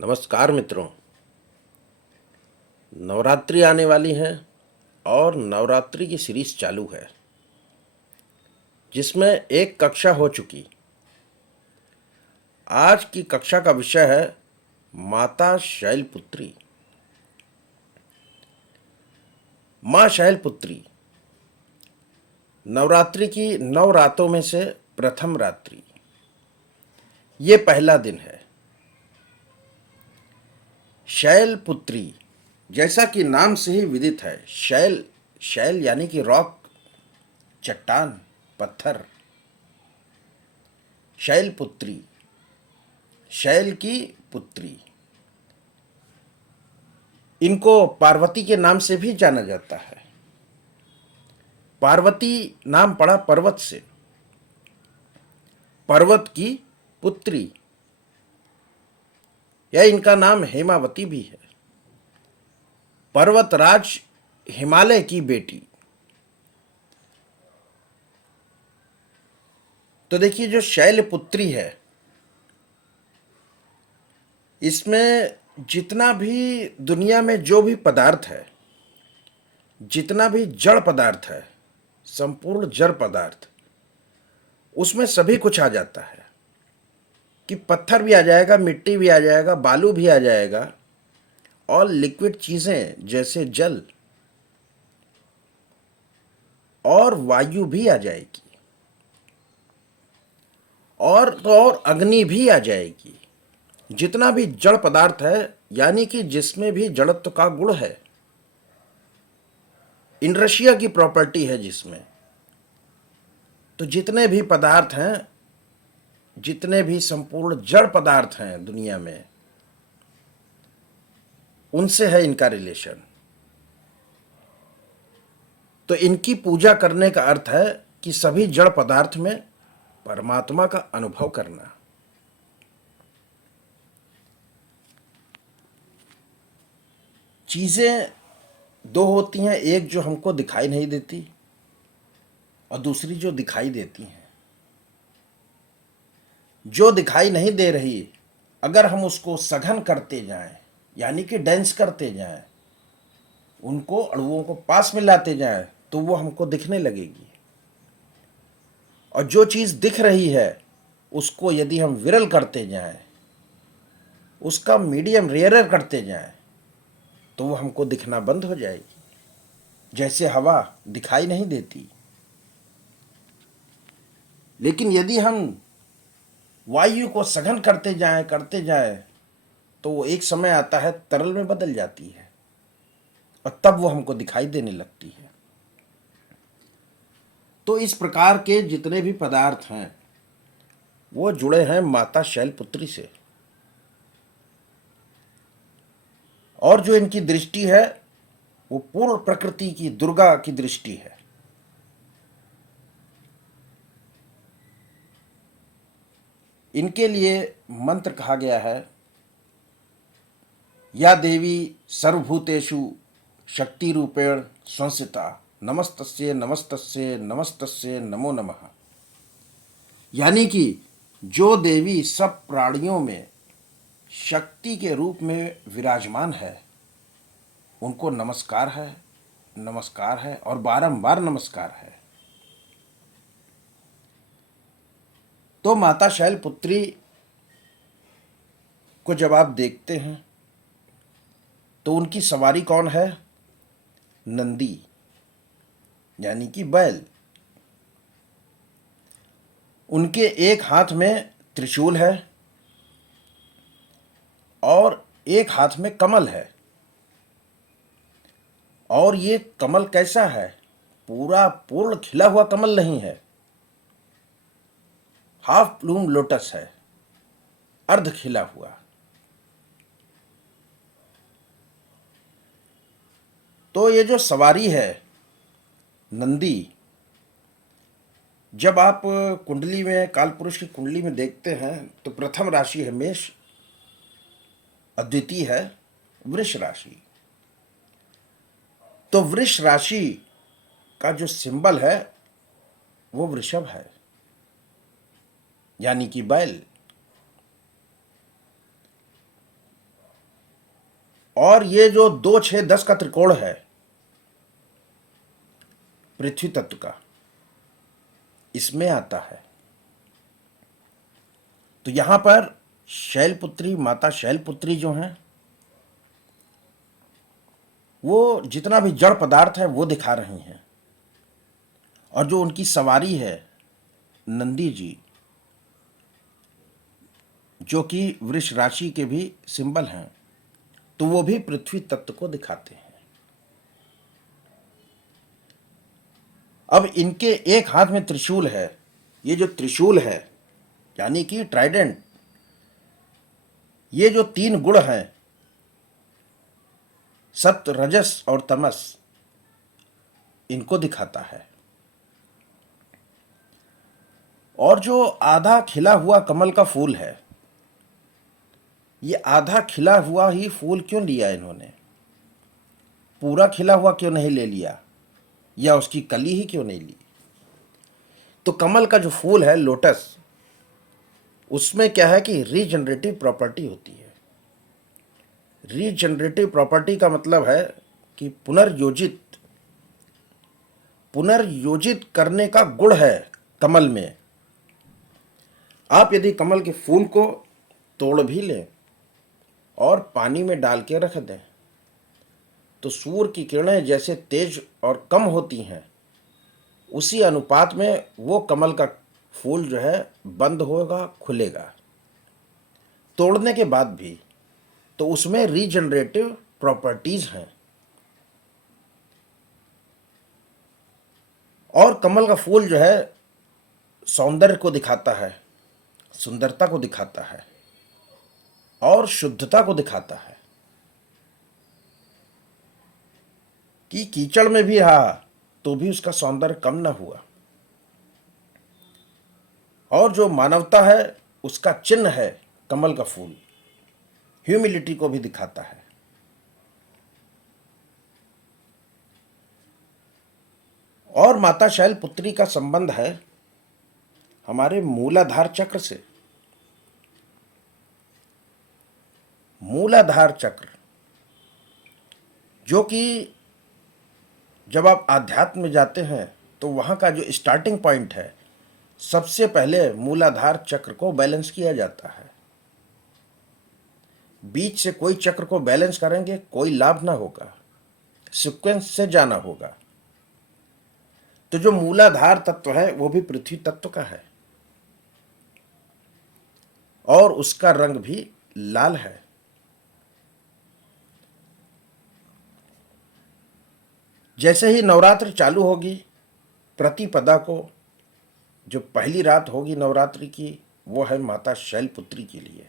नमस्कार मित्रों। नवरात्रि आने वाली है और नवरात्रि की सीरीज चालू है जिसमें एक कक्षा हो चुकी। आज की कक्षा का विषय है माता शैलपुत्री। माँ शैलपुत्री नवरात्रि की 9 रातों में से प्रथम रात्रि, ये पहला दिन है। शैलपुत्री जैसा कि नाम से ही विदित है, शैल शैल यानी कि रॉक, चट्टान, पत्थर। शैलपुत्री, शैल की पुत्री। इनको पार्वती के नाम से भी जाना जाता है। पार्वती नाम पड़ा पर्वत से, पर्वत की पुत्री। या इनका नाम हेमावती भी है, पर्वतराज हिमालय की बेटी। तो देखिए, जो शैलपुत्री है, इसमें जितना भी दुनिया में जो भी पदार्थ है, जितना भी जड़ पदार्थ है, संपूर्ण जड़ पदार्थ, उसमें सभी कुछ आ जाता है। कि पत्थर भी आ जाएगा, मिट्टी भी आ जाएगा, बालू भी आ जाएगा, और लिक्विड चीजें जैसे जल और वायु भी आ जाएगी, और अग्नि भी आ जाएगी। जितना भी जड़ पदार्थ है, यानी कि जिसमें भी जड़त्व का गुण है, इनर्शिया की प्रॉपर्टी है जिसमें, तो जितने भी पदार्थ हैं, जितने भी संपूर्ण जड़ पदार्थ हैं दुनिया में, उनसे है इनका रिलेशन। तो इनकी पूजा करने का अर्थ है कि सभी जड़ पदार्थ में परमात्मा का अनुभव करना। चीजें दो होती हैं, एक जो हमको दिखाई नहीं देती और दूसरी जो दिखाई देती हैं। जो दिखाई नहीं दे रही, अगर हम उसको सघन करते जाएं, यानी कि डेंस करते जाएं, उनको अणुओं को पास में लाते जाएं, तो वो हमको दिखने लगेगी। और जो चीज दिख रही है, उसको यदि हम विरल करते जाएं, उसका मीडियम रेयरर करते जाएं, तो वो हमको दिखना बंद हो जाएगी। जैसे हवा दिखाई नहीं देती, लेकिन यदि हम वायु को सघन करते जाएं, तो वो एक समय आता है तरल में बदल जाती है, और तब वो हमको दिखाई देने लगती है। तो इस प्रकार के जितने भी पदार्थ हैं, वो जुड़े हैं माता शैलपुत्री से। और जो इनकी दृष्टि है, वो पूर्ण प्रकृति की दुर्गा की दृष्टि है। इनके लिए मंत्र कहा गया है, या देवी सर्वभूतेषु शक्ति रूपेण संस्थिता, नमस्तस्ये नमस्तस्ये नमस्तस्ये नमो नमः। यानी कि जो देवी सब प्राणियों में शक्ति के रूप में विराजमान है, उनको नमस्कार है, नमस्कार है और बारंबार नमस्कार है। तो माता शैलपुत्री को जब आप देखते हैं, तो उनकी सवारी कौन है? नंदी, यानी कि बैल। उनके एक हाथ में त्रिशूल है और एक हाथ में कमल है। और ये कमल कैसा है? पूरा पूर्ण खिला हुआ कमल नहीं है, हाफ ब्लूम लोटस है, अर्ध खिला हुआ। तो ये जो सवारी है नंदी, जब आप कुंडली में, कालपुरुष की कुंडली में देखते हैं, तो प्रथम राशि है मेष, अद्वितीय है वृष राशि। तो वृष राशि का जो सिंबल है, वो वृषभ है, यानी कि बैल। और ये जो 2 6 10 का त्रिकोण है पृथ्वी तत्व का, इसमें आता है। तो यहां पर शैलपुत्री, माता शैलपुत्री जो हैं, वो जितना भी जड़ पदार्थ है वो दिखा रही हैं। और जो उनकी सवारी है नंदी जी, जो कि वृष राशि के भी सिंबल हैं, तो वो भी पृथ्वी तत्व को दिखाते हैं। अब इनके एक हाथ में त्रिशूल है। ये जो त्रिशूल है यानी कि ट्राइडेंट, ये जो 3 गुण हैं, सत्व, रजस और तमस, इनको दिखाता है। और जो आधा खिला हुआ कमल का फूल है, ये आधा खिला हुआ ही फूल क्यों लिया इन्होंने? पूरा खिला हुआ क्यों नहीं ले लिया, या उसकी कली ही क्यों नहीं ली? तो कमल का जो फूल है लोटस, उसमें क्या है कि रीजनरेटिव प्रॉपर्टी होती है। रीजनरेटिव प्रॉपर्टी का मतलब है कि पुनर्योजित करने का गुण है कमल में। आप यदि कमल के फूल को तोड़ भी लें और पानी में डाल के रख दें, तो सूर्य की किरणें जैसे तेज और कम होती हैं, उसी अनुपात में वो कमल का फूल जो है बंद होगा, खुलेगा। तोड़ने के बाद भी तो उसमें रीजनरेटिव प्रॉपर्टीज हैं। और कमल का फूल जो है सौंदर्य को दिखाता है, सुंदरता को दिखाता है और शुद्धता को दिखाता है। कि कीचड़ में भी रहा तो भी उसका सौंदर्य कम न हुआ। और जो मानवता है उसका चिन्ह है कमल का फूल, ह्यूमिलिटी को भी दिखाता है। और माता शैलपुत्री का संबंध है हमारे मूलाधार चक्र से। मूलाधार चक्र, जो कि जब आप आध्यात्म में जाते हैं तो वहाँ का जो स्टार्टिंग पॉइंट है, सबसे पहले मूलाधार चक्र को बैलेंस किया जाता है। बीच से कोई चक्र को बैलेंस करेंगे कोई लाभ ना होगा, सीक्वेंस से जाना होगा। तो जो मूलाधार तत्व है वो भी पृथ्वी तत्व का है और उसका रंग भी लाल है। जैसे ही नवरात्र चालू होगी, प्रतिपदा को जो पहली रात होगी नवरात्रि की, वो है माता शैलपुत्री के लिए।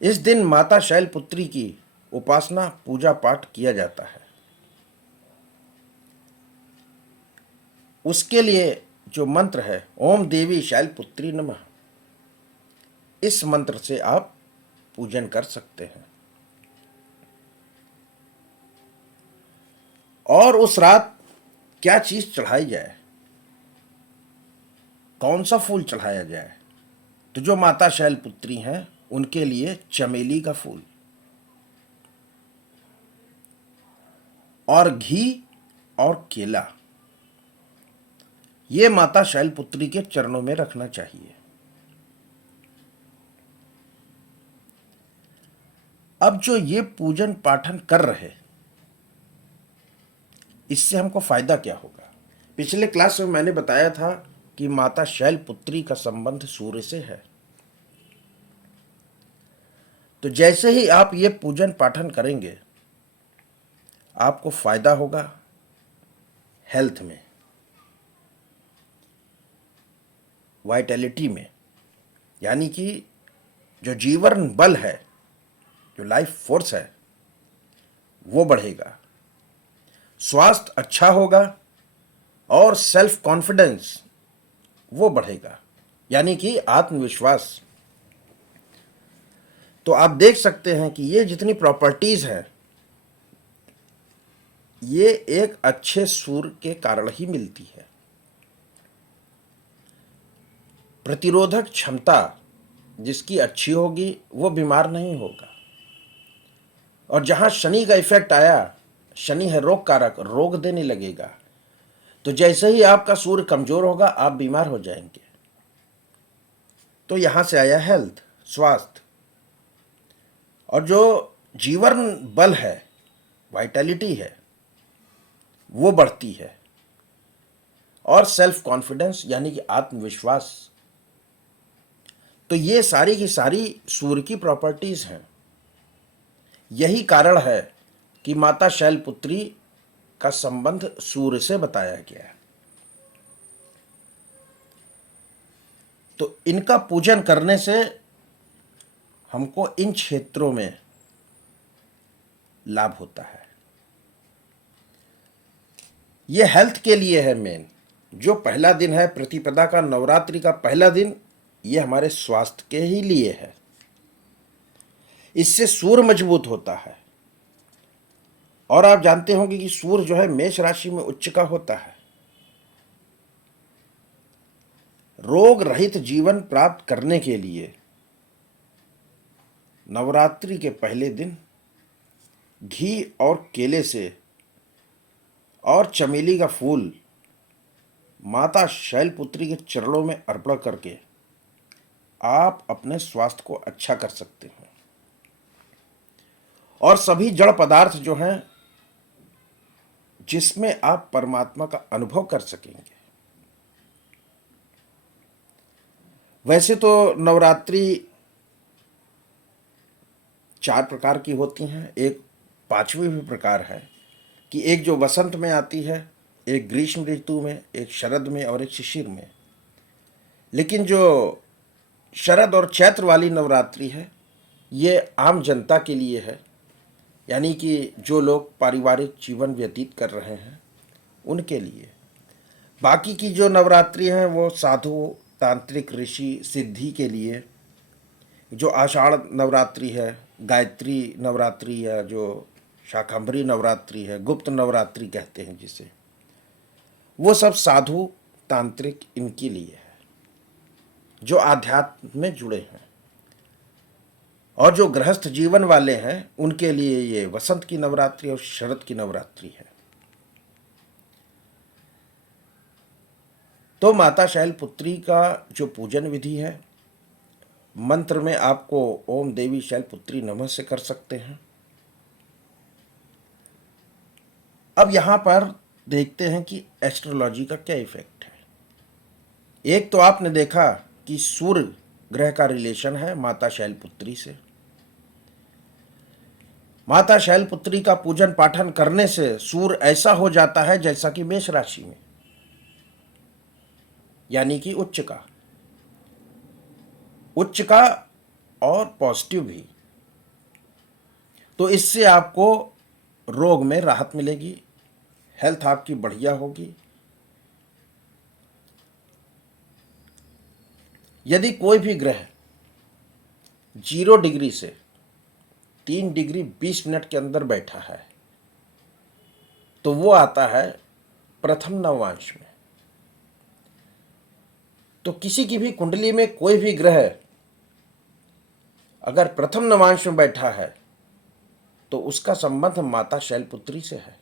इस दिन माता शैलपुत्री की उपासना, पूजा पाठ किया जाता है। उसके लिए जो मंत्र है ओम देवी शैलपुत्री नमः, इस मंत्र से आप पूजन कर सकते हैं। और उस रात क्या चीज चढ़ाई जाए, कौन सा फूल चढ़ाया जाए? तो जो माता शैलपुत्री हैं उनके लिए चमेली का फूल और घी और केला, ये माता शैलपुत्री के चरणों में रखना चाहिए। अब जो ये पूजन पाठन कर रहे, इससे हमको फायदा क्या होगा? पिछले क्लास में मैंने बताया था कि माता शैलपुत्री का संबंध सूर्य से है। तो जैसे ही आप ये पूजन पाठन करेंगे, आपको फायदा होगा हेल्थ में, वाइटैलिटी में, यानी कि जो जीवन बल है, जो लाइफ फोर्स है, वो बढ़ेगा, स्वास्थ्य अच्छा होगा और सेल्फ कॉन्फिडेंस वो बढ़ेगा, यानी कि आत्मविश्वास। तो आप देख सकते हैं कि ये जितनी प्रॉपर्टीज हैं, ये एक अच्छे सूर्य के कारण ही मिलती है। प्रतिरोधक क्षमता जिसकी अच्छी होगी वो बीमार नहीं होगा। और जहां शनि का इफेक्ट आया, शनि है रोग कारक, रोग देने लगेगा। तो जैसे ही आपका सूर्य कमजोर होगा आप बीमार हो जाएंगे। तो यहां से आया हेल्थ, स्वास्थ्य। और जो जीवन बल है, वाइटैलिटी है, वो बढ़ती है। और सेल्फ कॉन्फिडेंस यानी कि आत्मविश्वास। तो ये सारी की सारी सूर्य की प्रॉपर्टीज हैं। यही कारण है कि माता शैलपुत्री का संबंध सूर्य से बताया गया है। तो इनका पूजन करने से हमको इन क्षेत्रों में लाभ होता है। यह हेल्थ के लिए है मेन। जो पहला दिन है प्रतिपदा का, नवरात्रि का पहला दिन, ये हमारे स्वास्थ्य के ही लिए है। इससे सूर्य मजबूत होता है। और आप जानते होंगे कि सूर्य जो है मेष राशि में उच्च का होता है। रोग रहित जीवन प्राप्त करने के लिए नवरात्रि के पहले दिन घी और केले से और चमेली का फूल माता शैलपुत्री के चरणों में अर्पण करके आप अपने स्वास्थ्य को अच्छा कर सकते हैं। और सभी जड़ पदार्थ जो हैं जिसमें आप परमात्मा का अनुभव कर सकेंगे। वैसे तो नवरात्रि 4 प्रकार की होती हैं। एक 5वीं भी प्रकार है कि एक जो वसंत में आती है, एक ग्रीष्म ऋतु में, एक शरद में और एक शिशिर में। लेकिन जो शरद और चैत्र वाली नवरात्रि है, ये आम जनता के लिए है। यानी कि जो लोग पारिवारिक जीवन व्यतीत कर रहे हैं उनके लिए। बाकी की जो नवरात्रि हैं वो साधु, तांत्रिक, ऋषि, सिद्धि के लिए। जो आषाढ़ नवरात्रि है, गायत्री नवरात्रि है, जो शाकंभरी नवरात्रि है, गुप्त नवरात्रि कहते हैं जिसे, वो सब साधु, तांत्रिक इनके लिए है, जो आध्यात्म में जुड़े हैं। और जो गृहस्थ जीवन वाले हैं उनके लिए ये वसंत की नवरात्रि और शरद की नवरात्रि है। तो माता शैलपुत्री का जो पूजन विधि है, मंत्र में आपको ओम देवी शैलपुत्री नमः से कर सकते हैं। अब यहां पर देखते हैं कि एस्ट्रोलॉजी का क्या इफेक्ट है। एक तो आपने देखा कि सूर्य ग्रह का रिलेशन है माता शैलपुत्री से। माता शैलपुत्री का पूजन पाठन करने से सूर्य ऐसा हो जाता है जैसा कि मेष राशि में, यानी कि उच्च का और पॉजिटिव भी। तो इससे आपको रोग में राहत मिलेगी, हेल्थ आपकी बढ़िया होगी। यदि कोई भी ग्रह 0 डिग्री से 3 डिग्री 20 मिनट के अंदर बैठा है तो वो आता है प्रथम नवांश में। तो किसी की भी कुंडली में कोई भी ग्रह अगर प्रथम नवांश में बैठा है तो उसका संबंध माता शैलपुत्री से है।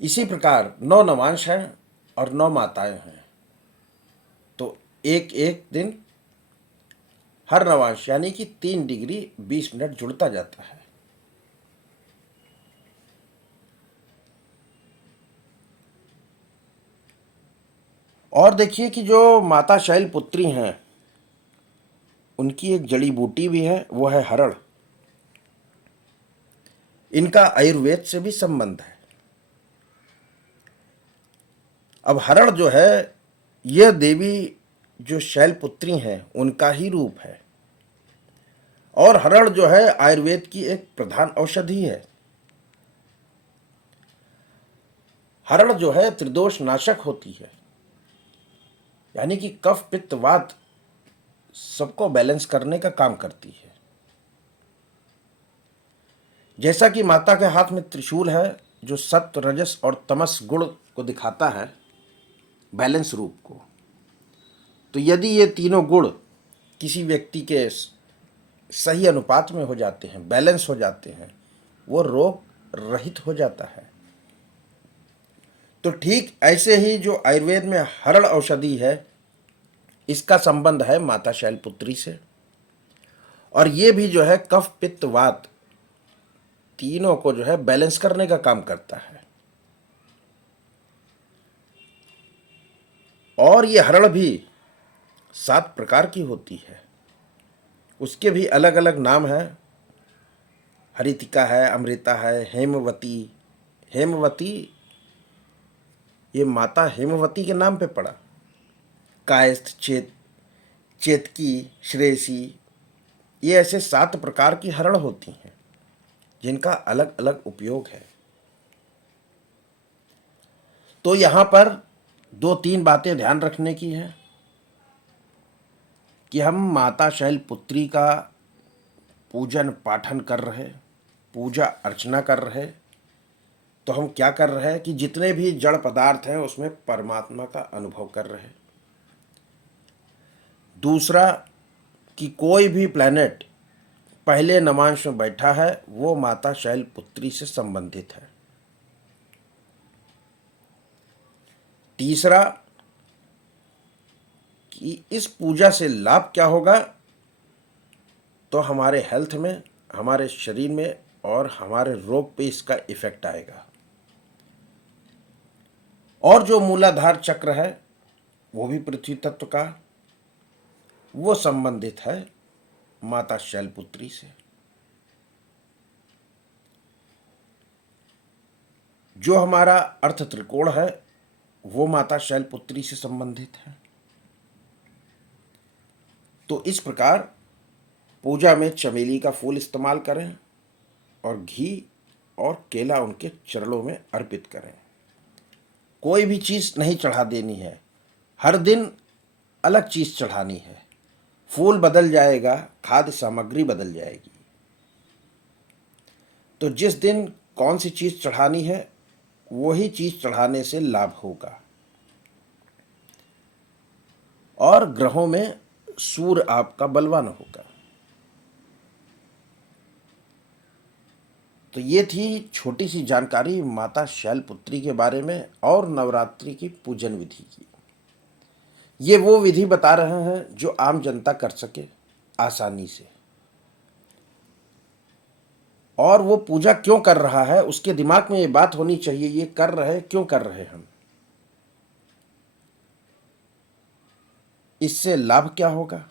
इसी प्रकार 9 नवांश हैं और 9 माताएं हैं। तो एक एक दिन हर नवांश यानी कि 3 डिग्री 20 मिनट जुड़ता जाता है। और देखिए कि जो माता शैलपुत्री हैं उनकी एक जड़ी बूटी भी है, वो है हरड़। इनका आयुर्वेद से भी संबंध है। अब हरड़ जो है, यह देवी जो शैलपुत्री हैं उनका ही रूप है। और हरड़ जो है आयुर्वेद की एक प्रधान औषधि है। हरड़ जो है त्रिदोष नाशक होती है, यानी कि कफ पित्त वात सबको बैलेंस करने का काम करती है। जैसा कि माता के हाथ में त्रिशूल है जो सत्व, रजस और तमस गुण को दिखाता है, बैलेंस रूप को। तो यदि ये तीनों गुण किसी व्यक्ति के सही अनुपात में हो जाते हैं, बैलेंस हो जाते हैं, वो रोग रहित हो जाता है। तो ठीक ऐसे ही जो आयुर्वेद में हरण औषधि है, इसका संबंध है माता शैलपुत्री से। और ये भी जो है कफ पित्त वात तीनों को जो है बैलेंस करने का काम करता है। और ये हरण भी 7 प्रकार की होती है, उसके भी अलग अलग नाम हैं। हरितिका है, अमृता है, हेमवती। हेमवती ये माता हेमवती के नाम पे पड़ा। कायस्थ, चेतकी, श्रेयसी, ये ऐसे 7 प्रकार की हरण होती हैं जिनका अलग अलग उपयोग है। तो यहां पर 2-3 बातें ध्यान रखने की है कि हम माता शैलपुत्री का पूजन पाठन कर रहे, पूजा अर्चना कर रहे, तो हम क्या कर रहे हैं कि जितने भी जड़ पदार्थ हैं उसमें परमात्मा का अनुभव कर रहे हैं। दूसरा कि कोई भी प्लैनेट पहले नवांश में बैठा है वो माता शैलपुत्री से संबंधित है। तीसरा कि इस पूजा से लाभ क्या होगा, तो हमारे हेल्थ में, हमारे शरीर में और हमारे रोग पे इसका इफेक्ट आएगा। और जो मूलाधार चक्र है वो भी पृथ्वी तत्व का, वो संबंधित है माता शैलपुत्री से। जो हमारा अर्थ त्रिकोण है वो माता शैलपुत्री से संबंधित है। तो इस प्रकार पूजा में चमेली का फूल इस्तेमाल करें और घी और केला उनके चरणों में अर्पित करें। कोई भी चीज़ नहीं चढ़ा देनी है, हर दिन अलग चीज़ चढ़ानी है। फूल बदल जाएगा, खाद्य सामग्री बदल जाएगी। तो जिस दिन कौन सी चीज़ चढ़ानी है वही चीज़ चढ़ाने से लाभ होगा। और ग्रहों में सूर्य आपका बलवान होगा। तो ये थी छोटी सी जानकारी माता शैलपुत्री के बारे में और नवरात्रि की पूजन विधि की। ये वो विधि बता रहे हैं जो आम जनता कर सके आसानी से। और वो पूजा क्यों कर रहा है उसके दिमाग में ये बात होनी चाहिए, ये कर रहे क्यों कर रहे हम, इससे लाभ क्या होगा।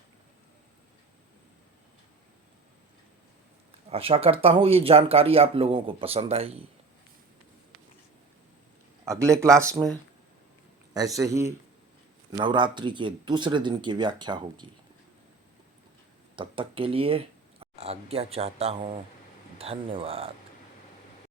आशा करता हूं ये जानकारी आप लोगों को पसंद आएगी। अगले क्लास में ऐसे ही नवरात्रि के दूसरे दिन की व्याख्या होगी। तब तक के लिए आज्ञा चाहता हूं। धन्यवाद।